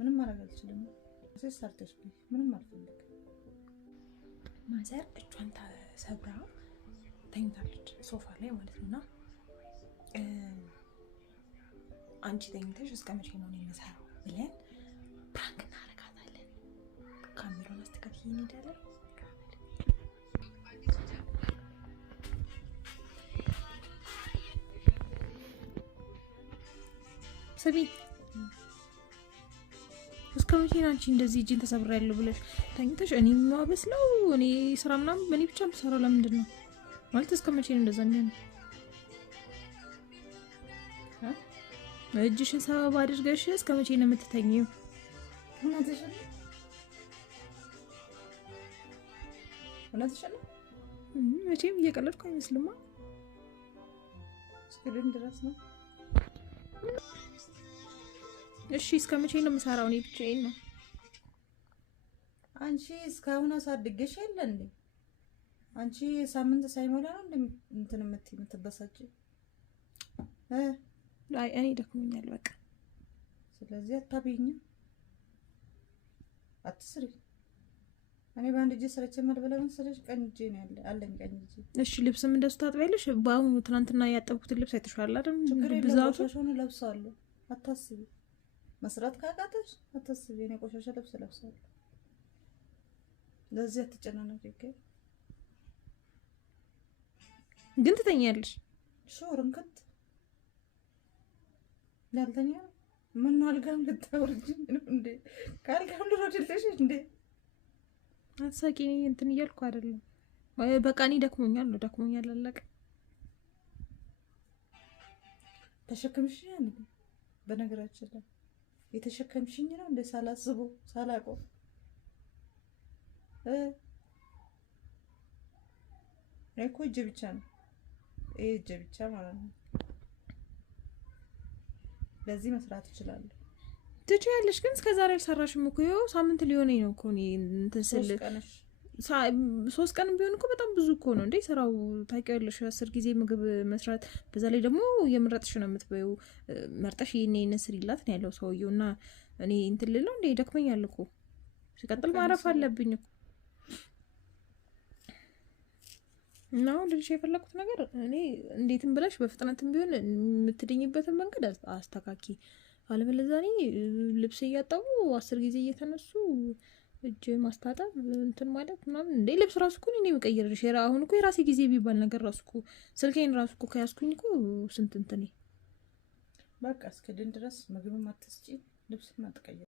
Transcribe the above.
ምንም ማድረግ አልችልም እዚህ ሰርተሽ ምንም አልፈልግም ማዘር እጇን ተሰብራ ተኝታለች ሶፋ ላይ ማለት ነውና አንቺ ተኝተሽ እስከ መቼ ነው የምሰራው ብለን ፕራንክ እናደርጋታለን ካሜራውን አስተካክዬ እንሄዳለን ሰቢ እስከመቼ ነው አንቺ እንደዚህ እጅን ተሰብራለሁ ብለሽ ተኝተሽ እኔ ማበስለው እኔ ስራ ምናምን በእኔ ብቻ የምሰራው ለምንድን ነው ማለት እስከመቼ ነው እንደዛ የሚሆነው እጅሽን ሰበብ አድርገሽ እስከመቼ ነው የምትተኚው እውነትሽ ነው መቼም እየቀለድኩ አይመስልማ እስከምን ድረስ ነው እሺ እስከመቼ ነው የምሰራው እኔ ብቻዬን ነው አንቺ እስካሁን አሳድገሽ የለ እንዴ አንቺ ሳምንት ሳይሞላ ነው እንትን የምትበሳጭ ላይ እኔ ደክሞኛል በቃ ስለዚህ አታብይኝ አትስሪ እኔ ባንድ እጄ ሰርቼ መልበለ መሰለሽ ቀኝ እጄ ነው ያለ አለኝ ቀኝ እጄ እሺ ልብስም እንደሱ ታጥቢያለሽ ባሁን ትናንትና ያጠብኩት ልብስ አይተሻል አይደል ብዛቱ ሆነ ለብሳለሁ አታስቢ መስራት ካቃተሽ አታስቢ እኔ ቆሻሻ ልብስ ለብሳለሁ ለዚህ አትጨናነቂ ግን ትተኛለሽ ሾርም ከት ያልተኛ ምን አልጋም ልታወርጂ ነው እንዴ ካልጋም ልሮድልሽ እንዴ አሳቂኝ እንትን እያልኩ አይደለም በቃ እኔ ደክሞኛል አለቀ ተሸክምሽኝ እንዴ በነገራችን ላይ የተሸከምሽኝ ነው እንደ ሳላስበው ሳላውቀው እኮ እጄ ብቻ ነው እጄ ብቻ ማለት ነው ለዚህ መስራት ይችላል ትችያለሽ ግን እስከ ዛሬ አልሰራሽም እኮ ይኸው ሳምንት ሊሆነኝ ነው እኮ እኔ እንትን ስል 3 ቀን ቢሆን እኮ በጣም ብዙ እኮ ነው እንዴ ስራው ታውቂያለሽ 10 ጊዜ ምግብ መስራት በዛ ላይ ደግሞ የምረጥሽ ነው የምትበይው መርጠሽ ይሄን ስሪላት ነው ያለው ሰውዬውና እኔ እንትን ልለው እንዴ ደክመኛል እኮ ሲቀጥል ማረፍ አለብኝ እኮ ነው ልጅ የፈለኩት ነገር እኔ እንዴትም ብለሽ በፍጥነትም ቢሆን የምትድኝበትን መንገድ አስተካኪ አለበለዚያ እኔ ልብስ እያጠቡ 10 ጊዜ እየተነሱ እጅ ማስታጠብ እንትን ማለት ምናምን እንዴ ልብስ ራሱ እኮ እኔ መቀየርሽ አሁን እኮ የራሴ ጊዜ ቢባል ነገር ራሱ እኮ ስልኬን ራሱ እኮ ከያዝኩኝ እኮ ስንት እንትን በቃ እስከ ድን ድረስ ምግብም አትስጪ ልብስም አትቀይሪ